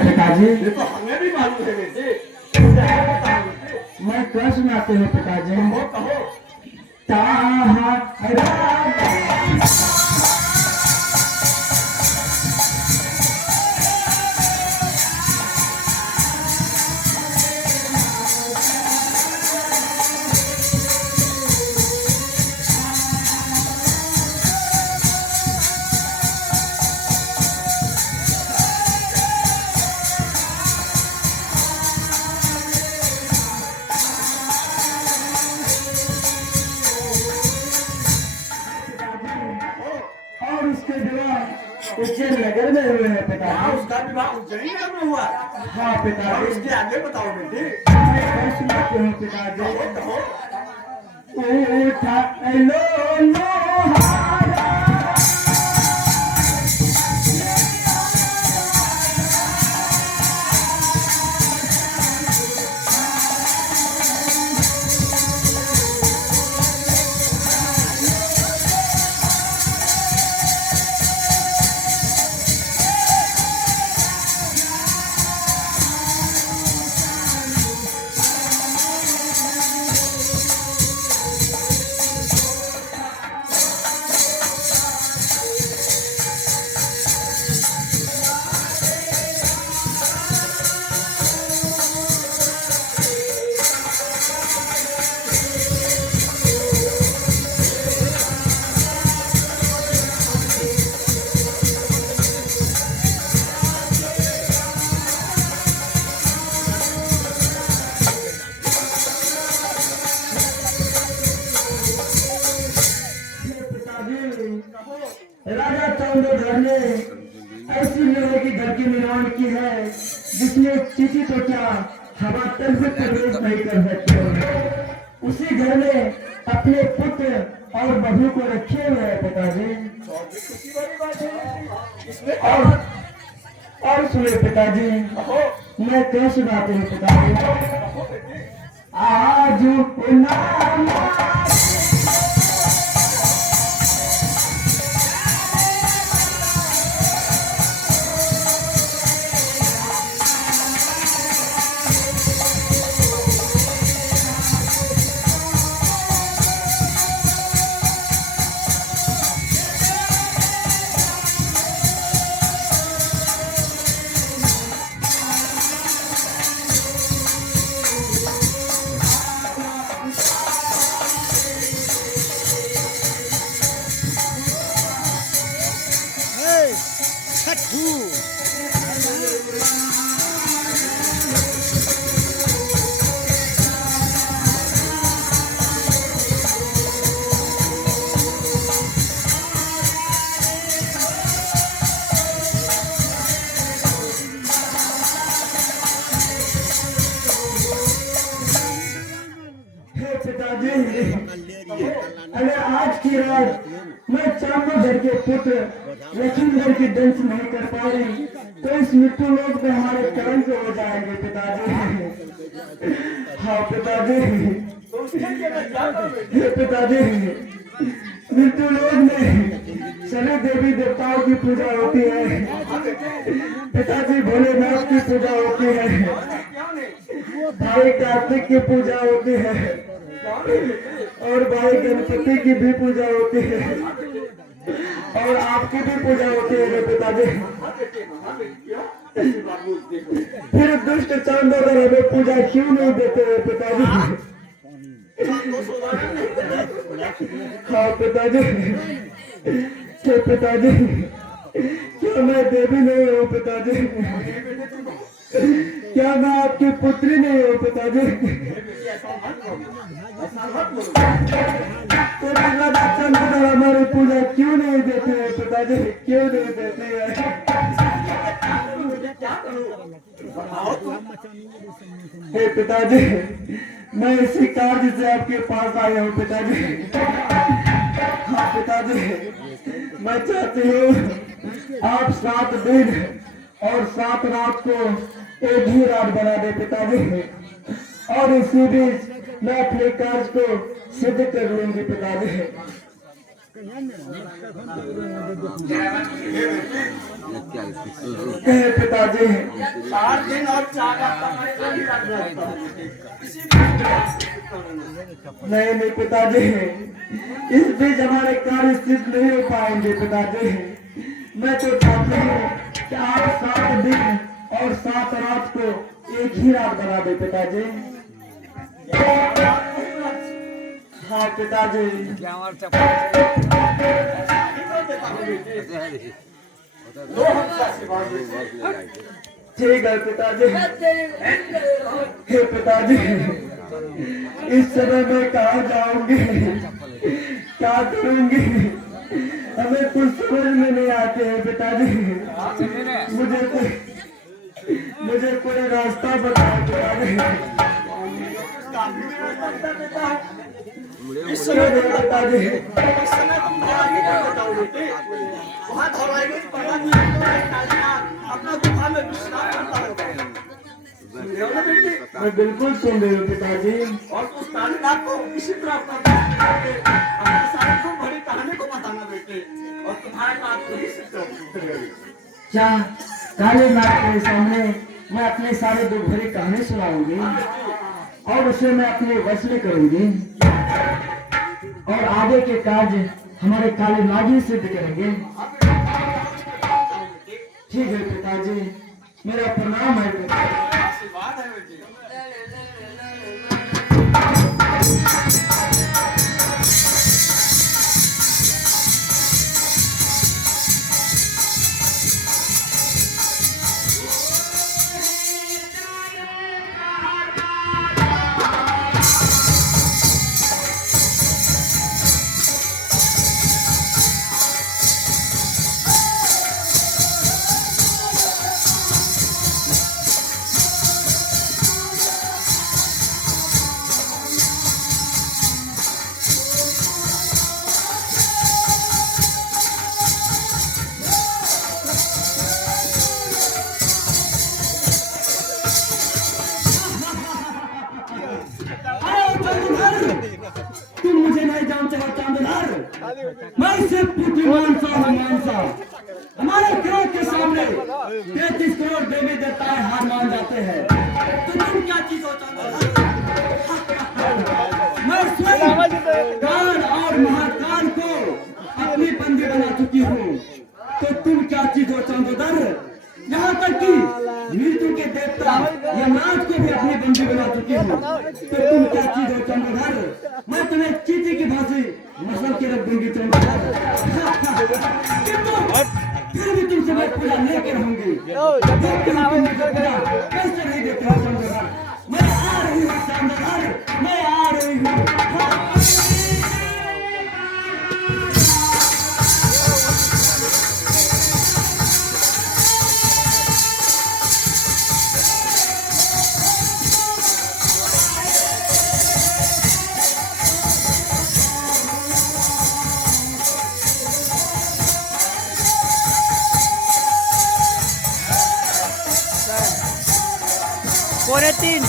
पिताजी ये तो हमें भी मालूम है बेटे। मैं क्या सुनाते हैं पिताजी? कहो कहो। ताहा और उसके विवाह उज्जैन नगर में हुए हैं हाँ, पिताजी। उसका विवाह उज्जैन नगर में हुआ। हाँ और पिताजी, उसके आगे बताओ बेटे। मैं क्या सुनाते हूँ पिताजी? कहो उठा लो लोहारा राजा चांदोधर ने ऐसी लोहे की घर की निर्माण की है जिसमें चीटी तो क्या हवा तल से प्रवेश नहीं कर सकते। उसी घर में अपने पुत्र और बहू को रखे हुए हैं पिताजी। खुशी वाली बात है इसमें। और सुने पिताजी, कहो मैं क्या सुनाते हैं पिताजी? आज पिताजी, अगर आज की रात मैं चांदोधर के पुत्र लक्ष्मणगढ़ की दंश नहीं कर पाई तो इस मृत्यु लोक में हमारे कर्म से हो जाएंगे पिताजी। हाँ पिताजी, पिताजी मृत्यु लोक में सभी देवी देवताओं की पूजा होती है पिताजी। भोलेनाथ की पूजा होती है, भाई कार्तिक की पूजा होती है और भाई गणपति की भी पूजा होती है और आपकी भी पूजा होती है पिताजी। फिर दुष्ट चांदोदर हमें पूजा क्यों नहीं देते हैं पिताजी? हाँ पिताजी, पिताजी क्या मैं देवी नहीं हूँ पिताजी? क्या मैं आपकी पुत्री नहीं हूँ पिताजी? तो राजा चंद्रधर हमारी पूजा क्यों नहीं देते हैं पिताजी? क्यों नहीं देते हैं? हे पिताजी, मैं इसी कार्य से आपके पास आया हूँ पिताजी। हाँ पिताजी, मैं चाहती हूँ आप 7 दिन और 7 रात को एक ही रात बना दे पिताजी, और इसी बीच मैं अपने कार्य को सिद्ध कर लूंगी पिताजी। कहे पिताजी। 4 दिन और 4 हफ्ता में कोई लग जाता है बेटे। किसी भी नहीं नहीं पिताजी, इस बीच हमारे कार्य सिद्ध नहीं हो पाएंगे पिताजी। मैं तो चाहती हूँ कि आप 7 दिन और 7 रात को एक ही रात बना दे पिताजी। हाँ पिताजी। ठीक है पिताजी। हे पिताजी, इस समय मैं कहाँ जाऊंगी, क्या करूंगी, हमें कुछ समझ में नहीं आते हैं पिताजी। मुझे कोई रास्ता बताओ पिताजी। इस समय पिताजी तुम बताओ बेटे, वहाँ धरवाई में पड़ा नहीं अपना गुफा में विश्राम करता होगा। मैं बिल्कुल सुन रही हूँ पिताजी। और उस कालीनाथ को इसी तरह हमारे सारे को बड़ी कहानी को बताना बेटे, और तुम्हारे बात को ही सिद्ध करेगी। क्या कालीनाथ के सामने मैं अपने सारे दुख भरी कहानी सुनाऊंगी और उसे मैं अपने वश में करूंगी और आगे के कार्य हमारे कालीनाथ ही सिद्ध करेंगे। ठीक है पिताजी, मेरा प्रणाम है पिताजी। आशीर्वाद है बेटे। तुम मुझे नहीं जानते हो चांदनार, मैं सिर्फ बुद्धिमान सा हनुमान सा। हमारे क्रोध के सामने 33 करोड़ देवी देवताएं हार मान जाते हैं, तो तुम क्या चीज हो चांदनार? मैं स्वयं काल और महाकाल को अपनी बंदी बना चुकी हूँ, तो तुम क्या चीज हो चांदोदर? यहाँ तक कि मृत्यु के देवता यमराज को भी अपनी बंदी बना चुकी हूँ, तो तुम क्या चीज हो चंद्रधर? मैं तुम्हें चीटी की भांति मसल के रख दूंगी चंद्रधर। फिर भी तुमसे मैं पूजा लेके रहूंगी। कैसे नहीं देते हो चंद्रधर? मैं आ रही हूँ चंद्रधर, मैं आ रही हूँ। Pone 3.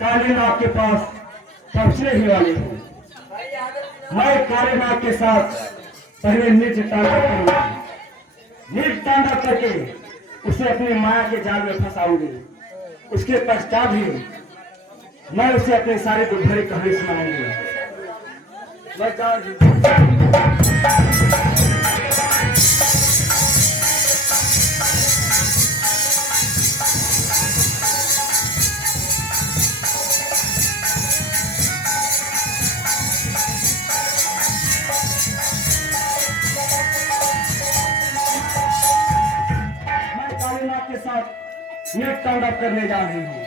कालीनाथ के पास पहुंचने ही वाली हूँ। मैं कालीनाथ के साथ पहले नृत्य तांडव करूंगी। नृत्य तांडव करके उसे अपनी माया के जाल में फंसाऊंगी। उसके पश्चात ही मैं उसे अपनी सारी दुख भरी कहानी सुनाऊंगी। मैं कालीनाथ के साथ नृत्य तांडव करने जा रही हूँ।